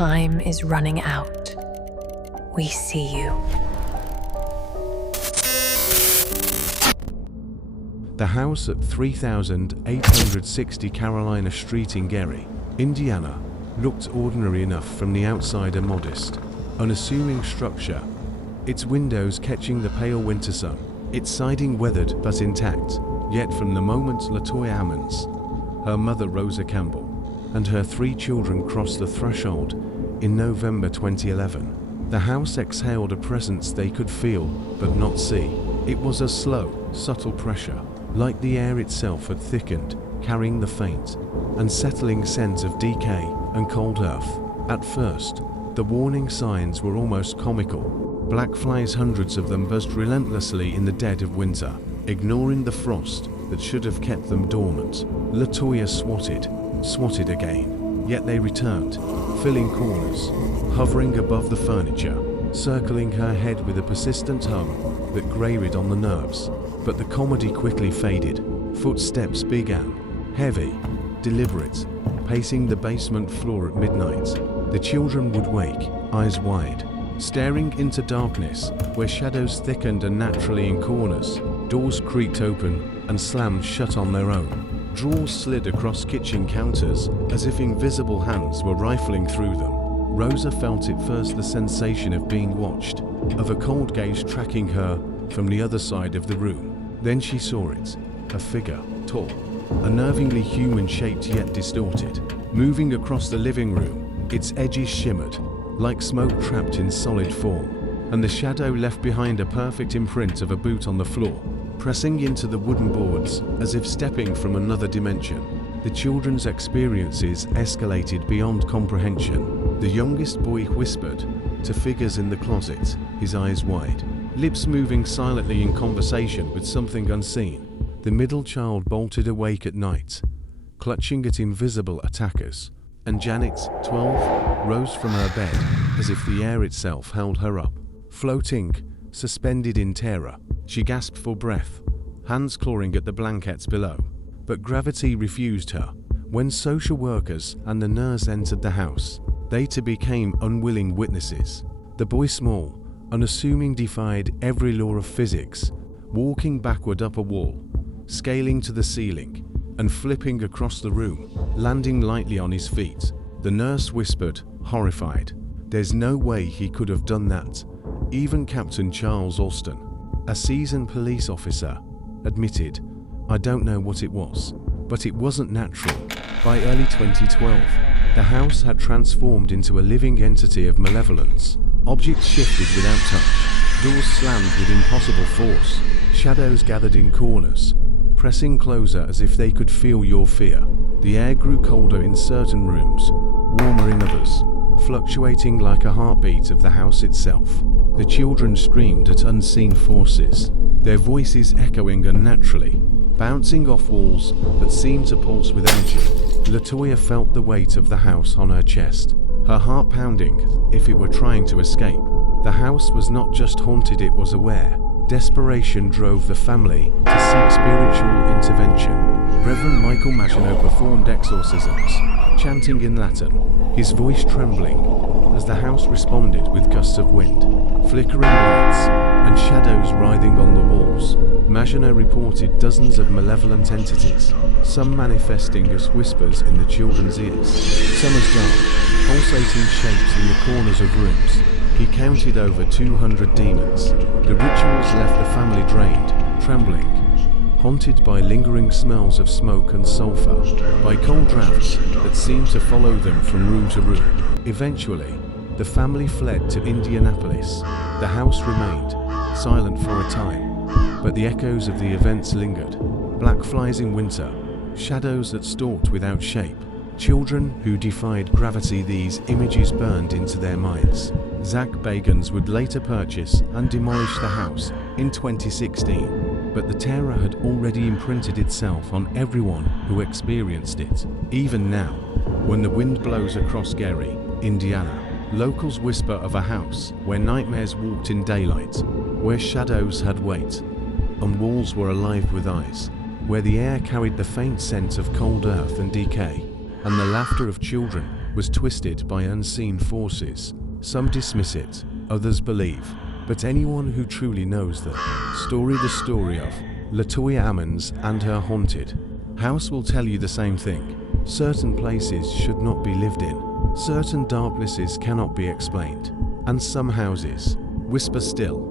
time is running out. We see you. The house at 3860 Carolina Street in Gary, Indiana, looked ordinary enough from the outside. A modest, unassuming structure, its windows catching the pale winter sun, its siding weathered but intact. Yet from the moment LaToya Ammons, her mother Rosa Campbell, and her 3 children crossed the threshold in November 2011, the house exhaled a presence they could feel but not see. It was a slow, subtle pressure, like the air itself had thickened, carrying the faint, unsettling sense of decay and cold earth. At first, the warning signs were almost comical. Black flies, hundreds of them, buzzed relentlessly in the dead of winter, ignoring the frost that should have kept them dormant. LaToya swatted again, yet they returned, filling corners, hovering above the furniture, circling her head with a persistent hum that grated on the nerves. But the comedy quickly faded. Footsteps began, heavy, deliberate, pacing the basement floor at midnight. The children would wake, eyes wide, staring into darkness where shadows thickened unnaturally in corners. Doors creaked open and slammed shut on their own. Drawers slid across kitchen counters as if invisible hands were rifling through them. Rosa felt at first the sensation of being watched, of a cold gaze tracking her from the other side of the room. Then she saw it, a figure, tall, unnervingly human-shaped yet distorted, moving across the living room. Its edges shimmered, like smoke trapped in solid form, and the shadow left behind a perfect imprint of a boot on the floor, pressing into the wooden boards as if stepping from another dimension. The children's experiences escalated beyond comprehension. The youngest boy whispered to figures in the closet, his eyes wide, lips moving silently in conversation with something unseen. The middle child bolted awake at night, clutching at invisible attackers. And Janet, 12, rose from her bed as if the air itself held her up. Floating, suspended in terror, she gasped for breath, hands clawing at the blankets below. But gravity refused her. When social workers and the nurse entered the house, they too became unwilling witnesses. The boy, small, unassuming, defied every law of physics, walking backward up a wall, scaling to the ceiling, and flipping across the room, landing lightly on his feet. The nurse whispered, horrified, "There's no way he could have done that." Even Captain Charles Alston, a seasoned police officer, admitted, "I don't know what it was, but it wasn't natural." By early 2012, the house had transformed into a living entity of malevolence. Objects shifted without touch, doors slammed with impossible force, shadows gathered in corners, pressing closer as if they could feel your fear. The air grew colder in certain rooms, warmer in others, fluctuating like a heartbeat of the house itself. The children screamed at unseen forces, their voices echoing unnaturally, bouncing off walls that seemed to pulse with energy. LaToya felt the weight of the house on her chest, her heart pounding if it were trying to escape. The house was not just haunted, it was aware. Desperation drove the family to seek spiritual intervention. Reverend Michael Maginot performed exorcisms, chanting in Latin, his voice trembling as the house responded with gusts of wind, flickering lights, and shadows writhing on the walls. Maginot reported dozens of malevolent entities, some manifesting as whispers in the children's ears, some as dark, pulsating shapes in the corners of rooms. He counted over 200 demons. The rituals left the family drained, trembling, haunted by lingering smells of smoke and sulfur, by cold drafts that seemed to follow them from room to room. Eventually, the family fled to Indianapolis. The house remained silent for a time, but the echoes of the events lingered. Black flies in winter, shadows that stalked without shape, children who defied gravity. These images burned into their minds. Zach Bagans would later purchase and demolish the house in 2016, but the terror had already imprinted itself on everyone who experienced it. Even now, when the wind blows across Gary, Indiana, locals whisper of a house where nightmares walked in daylight, where shadows had weight, and walls were alive with eyes, where the air carried the faint scent of cold earth and decay, and the laughter of children was twisted by unseen forces. Some dismiss it, others believe. But anyone who truly knows the story of Latoya Ammons and her haunted house will tell you the same thing. Certain places should not be lived in. Certain darknesses cannot be explained. And some houses whisper still.